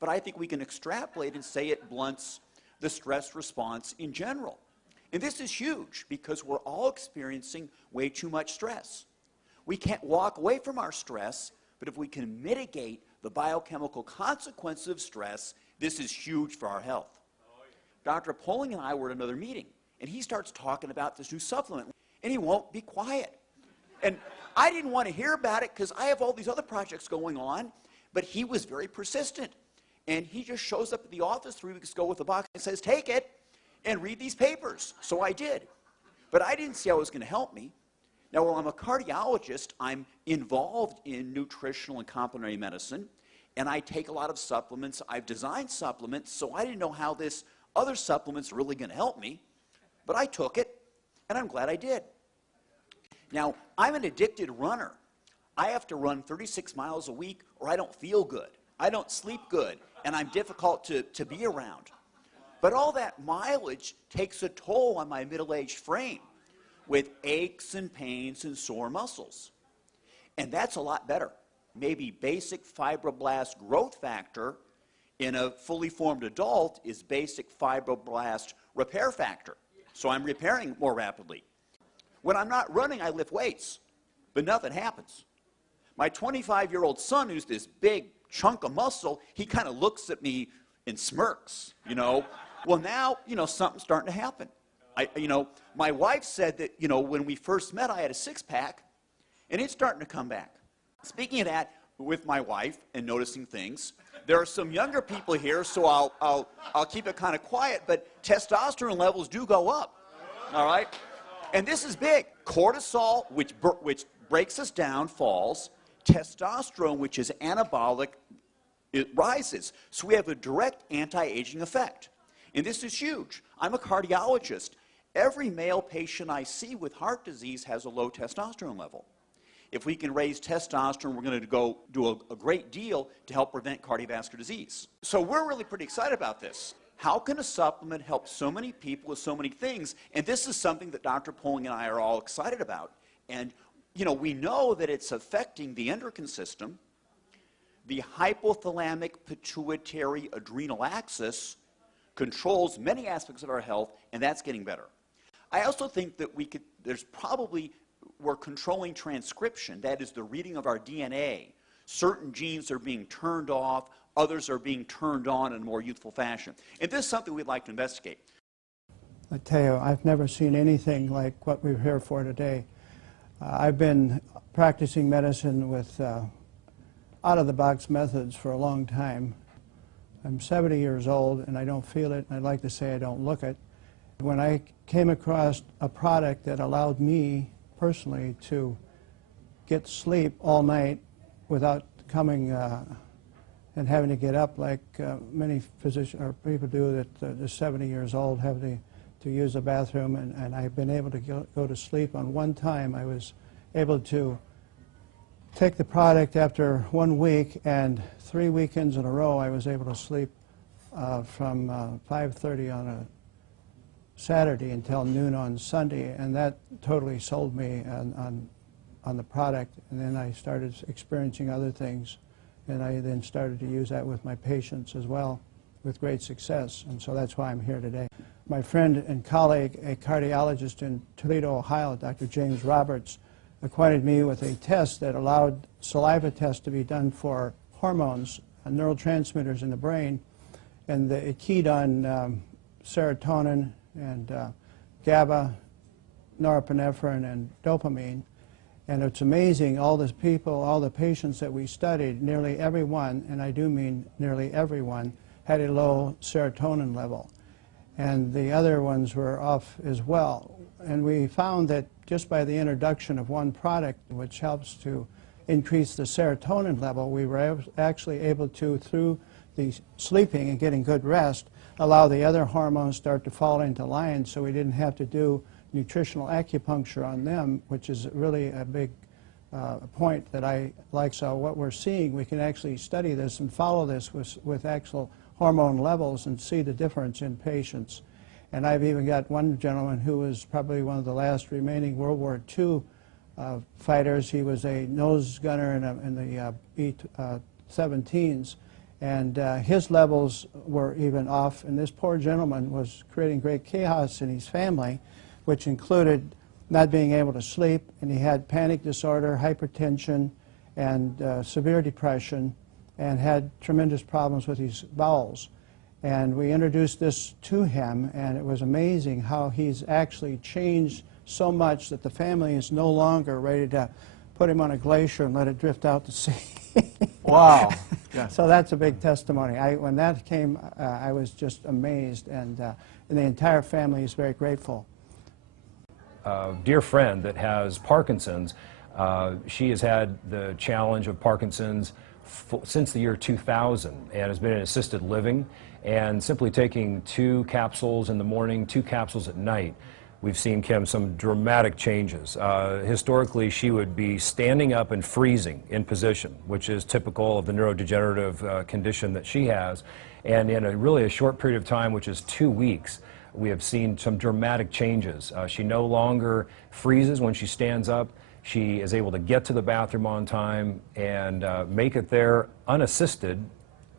but I think we can extrapolate and say it blunts the stress response in general. And this is huge because we're all experiencing way too much stress. We can't walk away from our stress, but if we can mitigate the biochemical consequences of stress, this is huge for our health. Dr. Poling and I were at another meeting, and he starts talking about this new supplement, and he won't be quiet. And I didn't want to hear about it because I have all these other projects going on, but he was very persistent. And he just shows up at the office 3 weeks ago with a box and says, take it and read these papers. So I did. But I didn't see how it was going to help me. Now, while I'm a cardiologist, I'm involved in nutritional and complementary medicine, and I take a lot of supplements. I've designed supplements, so I didn't know how this other supplement's really going to help me. But I took it, and I'm glad I did. Now, I'm an addicted runner. I have to run 36 miles a week, or I don't feel good. I don't sleep good, and I'm difficult to be around. But all that mileage takes a toll on my middle-aged frame with aches and pains and sore muscles. And that's a lot better. Maybe basic fibroblast growth factor in a fully formed adult is basic fibroblast repair factor. So I'm repairing more rapidly. When I'm not running, I lift weights, but nothing happens. My 25-year-old son, who's this big chunk of muscle, he kind of looks at me and smirks, you know. Well, now, you know, something's starting to happen. My wife said that, you know, when we first met, I had a six-pack, and it's starting to come back. Speaking of that, with my wife and noticing things, there are some younger people here, so I'll keep it kind of quiet, but testosterone levels do go up, all right? And this is big. Cortisol, which breaks us down, falls. Testosterone, which is anabolic, it rises. So we have a direct anti-aging effect. And this is huge. I'm a cardiologist. Every male patient I see with heart disease has a low testosterone level. If we can raise testosterone, we're going to go do a great deal to help prevent cardiovascular disease. So we're really pretty excited about this. How can a supplement help so many people with so many things? And this is something that Dr. Poling and I are all excited about. And, you know, we know that it's affecting the endocrine system, the hypothalamic pituitary adrenal axis controls many aspects of our health, and that's getting better. I also think that we're controlling transcription, that is the reading of our DNA. Certain genes are being turned off, others are being turned on in a more youthful fashion. And this is something we'd like to investigate. I tell you, I've never seen anything like what we're here for today. I've been practicing medicine with out-of-the-box methods for a long time. I'm 70 years old, and I don't feel it, and I'd like to say I don't look it. When I came across a product that allowed me personally to get sleep all night without coming and having to get up like many physicians or people do that are 70 years old, have to use a bathroom, and I've been able to go to sleep. On one time I was able to take the product after 1 week, and 3 weekends in a row I was able to sleep from 5:30 on a Saturday until noon on Sunday, and that totally sold me on the product. And then I started experiencing other things, and I then started to use that with my patients as well with great success, and so that's why I'm here today. My friend and colleague, a cardiologist in Toledo, Ohio, Dr. James Roberts, acquainted me with a test that allowed saliva tests to be done for hormones, neurotransmitters in the brain, and it keyed on serotonin and GABA, norepinephrine, and dopamine. And it's amazing, all the people, all the patients that we studied, nearly everyone, and I do mean nearly everyone, had a low serotonin level. And the other ones were off as well. And we found that just by the introduction of one product, which helps to increase the serotonin level, we were actually able to, through the sleeping and getting good rest, allow the other hormones start to fall into line, so we didn't have to do nutritional acupuncture on them, which is really a big point that I like. So what we're seeing, we can actually study this and follow this with actual hormone levels and see the difference in patients. And I've even got one gentleman who was probably one of the last remaining World War II fighters. He was a nose gunner in the B-17s, And his levels were even off, and this poor gentleman was creating great chaos in his family, which included not being able to sleep, and he had panic disorder, hypertension, and severe depression, and had tremendous problems with his bowels. And we introduced this to him, and it was amazing how he's actually changed so much that the family is no longer ready to put him on a glacier and let it drift out to sea. Wow. Yeah. So that's a big testimony. When that came, I was just amazed, and the entire family is very grateful. A dear friend that has Parkinson's, she has had the challenge of Parkinson's since the year 2000 and has been in assisted living, and simply taking 2 capsules in the morning, 2 capsules at night, we've seen, Kim, some dramatic changes. Historically, she would be standing up and freezing in position, which is typical of the neurodegenerative condition that she has. And in really a short period of time, which is 2 weeks, we have seen some dramatic changes. She no longer freezes when she stands up. She is able to get to the bathroom on time and make it there unassisted,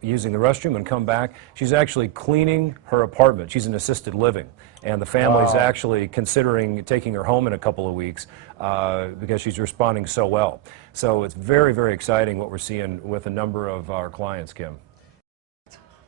using the restroom, and come back. She's actually cleaning her apartment. She's in assisted living, and the family's actually considering taking her home in a couple of weeks because she's responding so well. So it's very, very exciting what we're seeing with a number of our clients, Kim.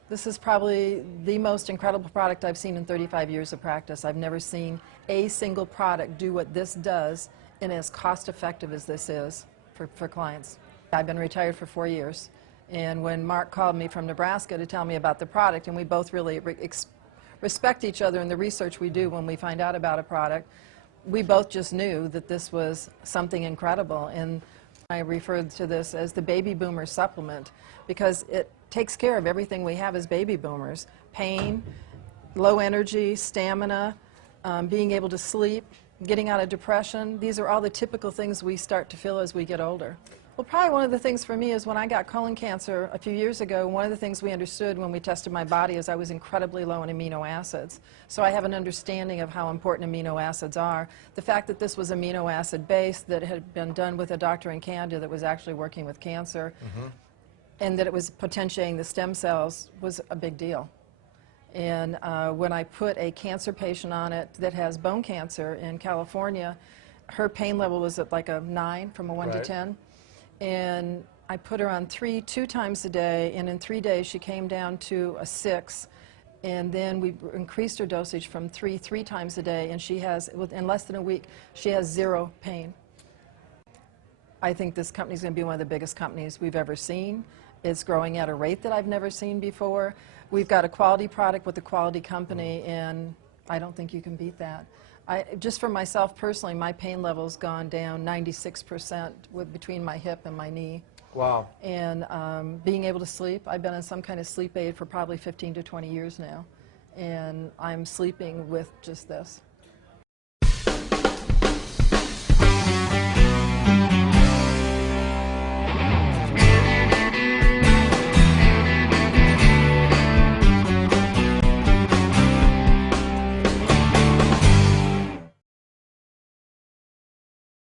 This is probably the most incredible product I've seen in 35 years of practice. I've never seen a single product do what this does and as cost-effective as this is for clients. I've been retired for 4 years, and when Mark called me from Nebraska to tell me about the product, and we both really respect each other in the research we do when we find out about a product, we both just knew that this was something incredible. And I referred to this as the baby boomer supplement because it takes care of everything we have as baby boomers: pain, low energy, stamina, being able to sleep, getting out of depression. These are all the typical things we start to feel as we get older. Well, probably one of the things for me is when I got colon cancer a few years ago, one of the things we understood when we tested my body is I was incredibly low in amino acids. So I have an understanding of how important amino acids are. The fact that this was amino acid based, that it had been done with a doctor in Canada that was actually working with cancer, and that it was potentiating the stem cells was a big deal. And when I put a cancer patient on it that has bone cancer in California, her pain level was at like a 9 from a 1 to 10. And I put her on 2 times a day, and in 3 days she came down to a 6. And then we increased her dosage from 3 times a day, and she has, in less than a week, she has 0 pain. I think this company is going to be one of the biggest companies we've ever seen. It's growing at a rate that I've never seen before. We've got a quality product with a quality company, and I don't think you can beat that. Just for myself personally, my pain level's gone down 96% between my hip and my knee. Wow. And being able to sleep, I've been on some kind of sleep aid for probably 15 to 20 years now, and I'm sleeping with just this.